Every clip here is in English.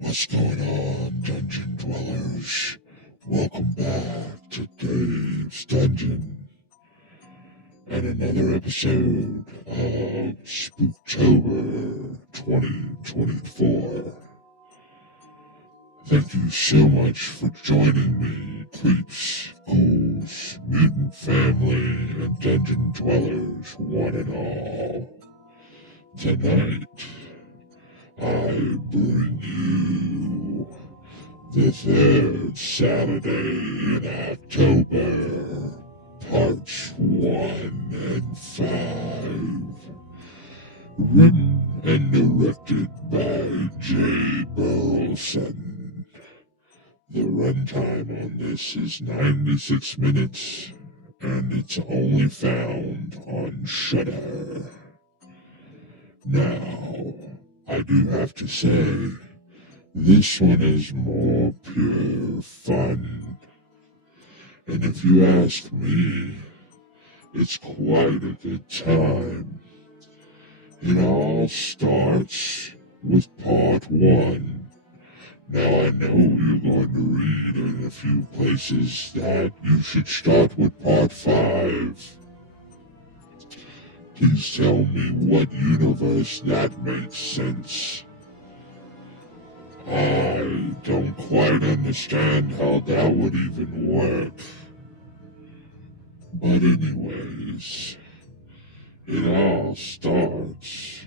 What's going on, dungeon dwellers? Welcome back to Dave's Dungeon and another episode of Spooktober 2024. Thank you so much for joining me, creeps, ghouls, mutant family, and dungeon dwellers, one and all. Tonight, I bring you the third Saturday in October, parts 1 and 5. Written and directed by J. Burleson. The runtime on this is 96 minutes, and it's only found on Shudder. Now, I do have to say, this one is more pure fun. And if you ask me, it's quite a good time. It all starts with part 1. Now I know you're going to read in a few places that you should start with part 5. Please tell me what universe that makes sense. I don't quite understand how that would even work. But anyways, it all starts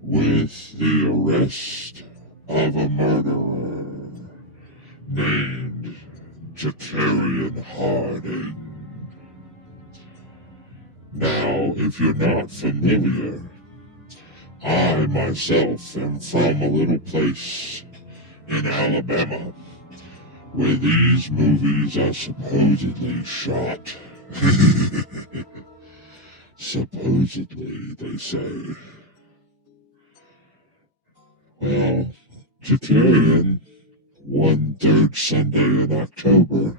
with the arrest of a murderer named Jacarian Harding. Now, if you're not familiar, I myself am from a little place in Alabama where these movies are supposedly shot. Supposedly, they say. Well, Jacarian, one third Sunday in October,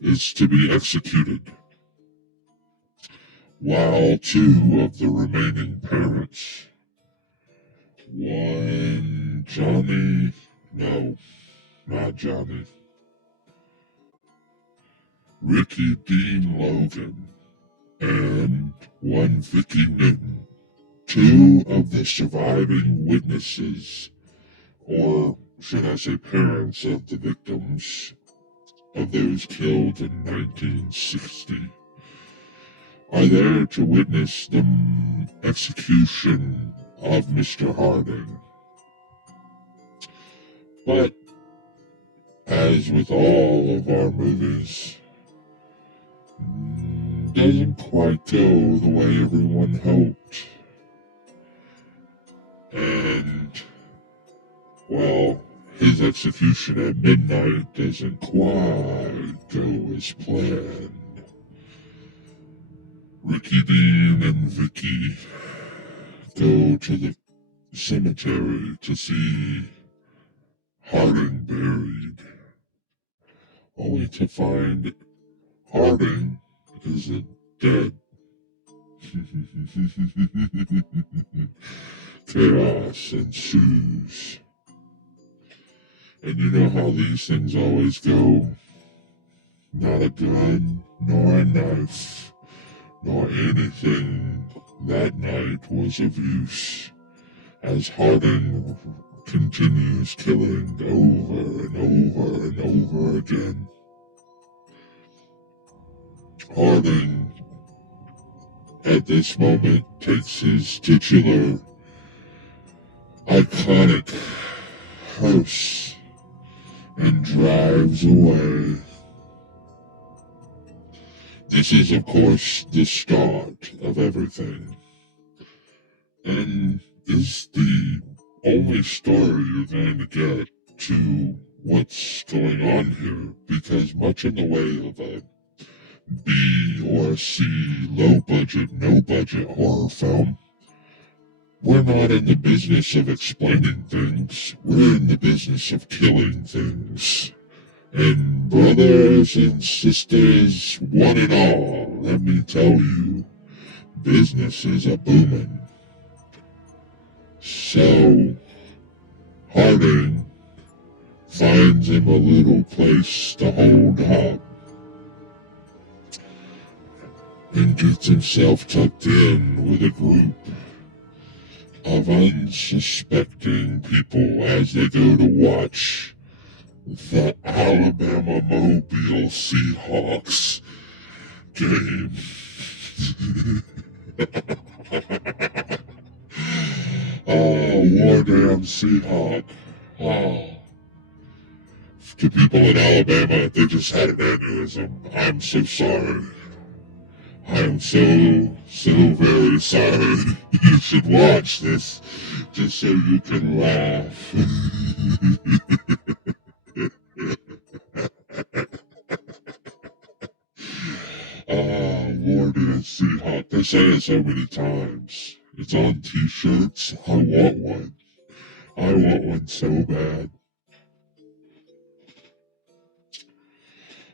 is to be executed, while 2 of the remaining parents, one Johnny, no, not Johnny, Ricky Dean Logan, and one Vicky Newton, 2 of the surviving witnesses, or should I say parents of the victims of those killed in 1960, are there to witness the execution of Mr. Harding. But, as with all of our movies, doesn't quite go the way everyone hoped. And, well, his execution at midnight doesn't quite go as planned. Ricky Dean and Vicky go to the cemetery to see Harding buried, only to find Harding isn't dead. Chaos ensues. And you know how these things always go? Not a gun, nor a knife, nor anything that night was of use, as Harding continues killing over and over and over again. Harding, at this moment, takes his titular, iconic hearse and drives away. This is, of course, the start of everything, and is the only story you're going to get to what's going on here, because much in the way of a B or C, low budget, no budget horror film, we're not in the business of explaining things, we're in the business of killing things. And brothers and sisters, one and all, let me tell you, business is a boomin'. So, Harding finds him a little place to hold up and gets himself tucked in with a group of unsuspecting people as they go to watch the Alabama Mobile Seahawks game. Oh, war damn Seahawk. Oh. To people in Alabama, they just had an aneurysm. I'm so sorry. I am so very sorry. You should watch this just so you can laugh. Oh, Lord and Seahawk. They say it so many times. It's on t-shirts. I want one. I want one so bad.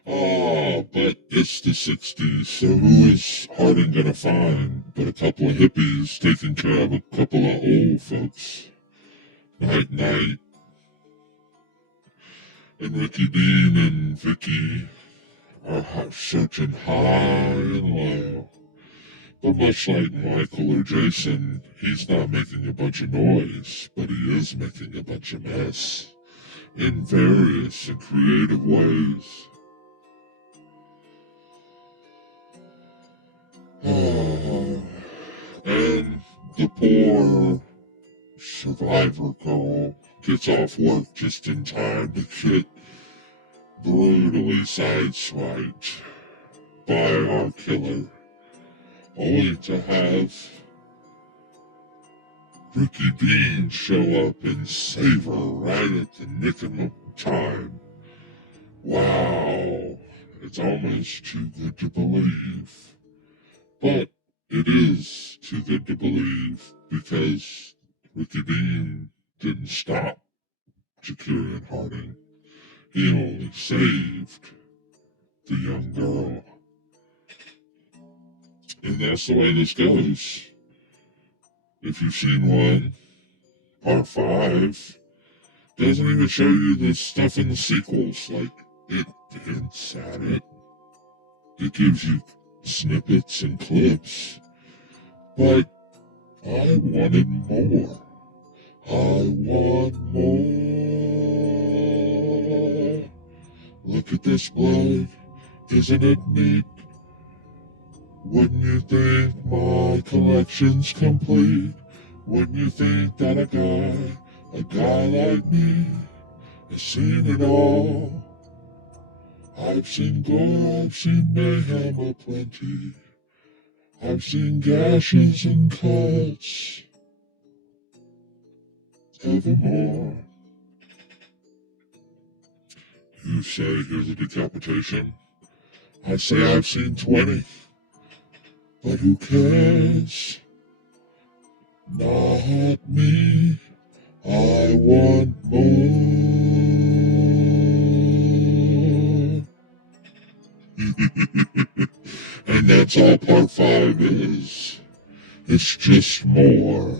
Oh, but it's the 60s, so who is Harding gonna find but a couple of hippies taking care of a couple of old folks? Night Night and Ricky Dean and Vicky are searching high and low. But much like Michael or Jason, he's not making a bunch of noise, but he is making a bunch of mess in various and creative ways. Oh, and the poor survivor girl gets off work just in time to get brutally sideswiped by our killer, only to have Ricky Dean show up and save her right at the nick of time. Wow, it's almost too good to believe. But it is too good to believe because Ricky Dean didn't stop Jakiri and Harding. He only saved the young girl. And that's the way this goes. If you've seen one, part 5 doesn't even show you the stuff in the sequels. Like, it hints at it. It gives you snippets and clips. But I wanted more. I want more. Look at this blood. Isn't it neat? Wouldn't you think my collection's complete? Wouldn't you think that a guy like me, has seen it all? I've seen gore, I've seen mayhem aplenty. I've seen gashes and cuts, evermore. You say here's a decapitation. I say I've seen 20. But who cares? Not me. I want more. And that's all part 5 is. It's just more.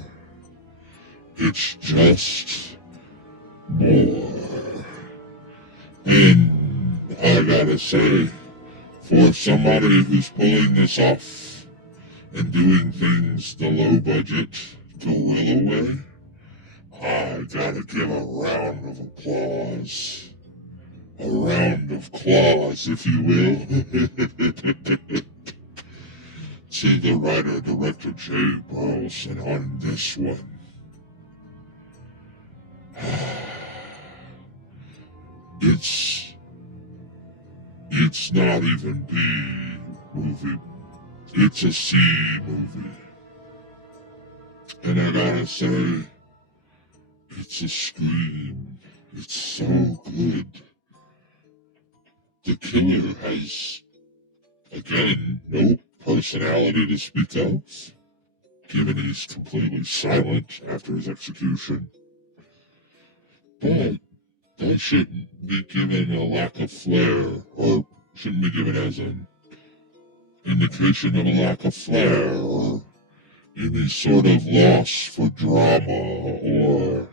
It's just more. And I gotta say, for somebody who's pulling this off and doing things the low budget guerrilla way, I gotta give a round of applause. A round of claws, if you will, to the writer-director Jay Burleson on this one. It's not even B movie. It's a C movie. And I gotta say, it's a scream. It's so good. The killer has, again, no personality to speak of, given he's completely silent after his execution. But that shouldn't be given a lack of flair, or shouldn't be given as an indication of a lack of flair, or any sort of loss for drama, or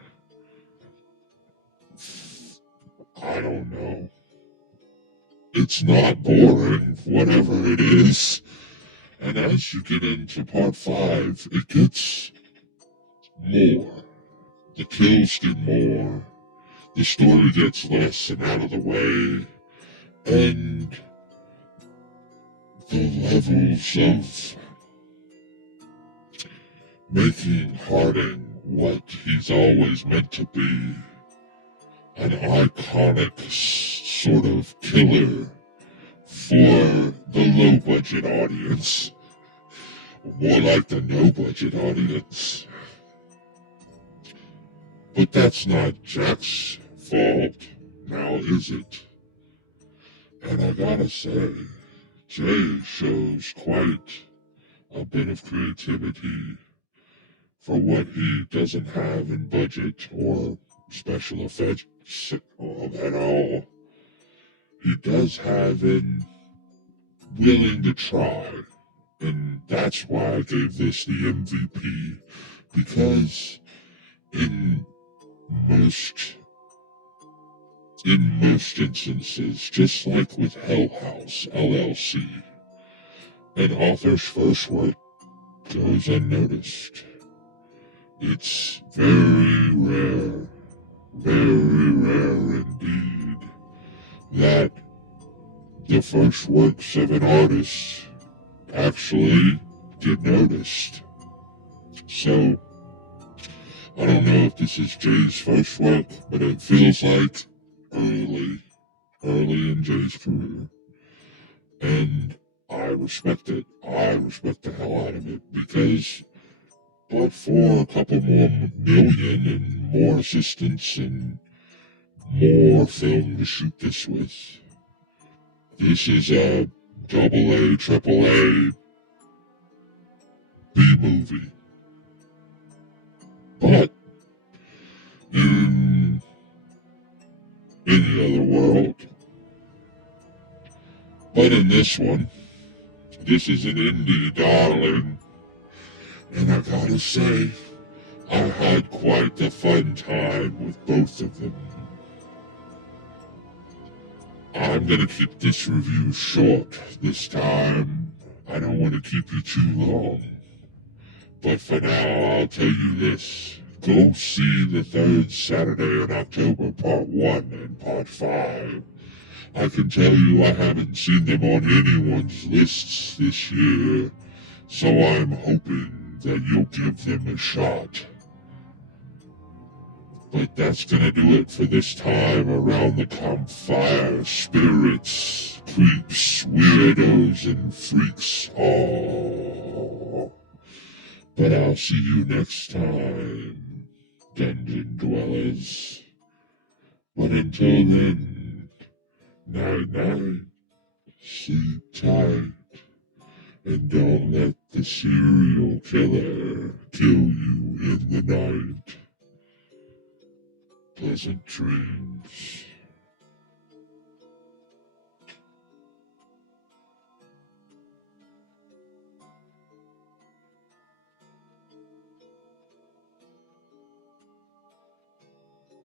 I don't know. It's not boring, whatever it is. And as you get into part 5, it gets more. The kills get more. The story gets less and out of the way. And the levels of making Harding what he's always meant to be, an iconic sort of killer for the low-budget audience, more like the no-budget audience. But that's not Jack's fault, now is it? And I gotta say, Jay shows quite a bit of creativity for what he doesn't have in budget or special effects at all. He does have in willing to try, and that's why I gave this the MVP, because in most instances, just like with Hell House LLC, an author's first work goes unnoticed. It's very rare indeed, that the first works of an artist actually get noticed. So, I don't know if this is Jay's first work, but it feels like early in Jay's career. And I respect it. I respect the hell out of it, because but for a couple more million and more assistants and more film to shoot this with, this is a AA, AAA B movie. But in any other world, but in this one, this is an indie darling. And I gotta say, I had quite the fun time with both of them. I'm gonna keep this review short this time. I don't want to keep you too long. But for now, I'll tell you this. Go see the third Saturday in October, Part 1 and Part 5. I can tell you I haven't seen them on anyone's lists this year, so I'm hoping that you'll give them a shot. But that's gonna do it for this time around the campfire. Spirits, creeps, weirdos, and freaks. Oh. But I'll see you next time, dungeon dwellers. But until then, night-night, sleep tight, and don't let the serial killer kill you in the night. Pleasant dreams.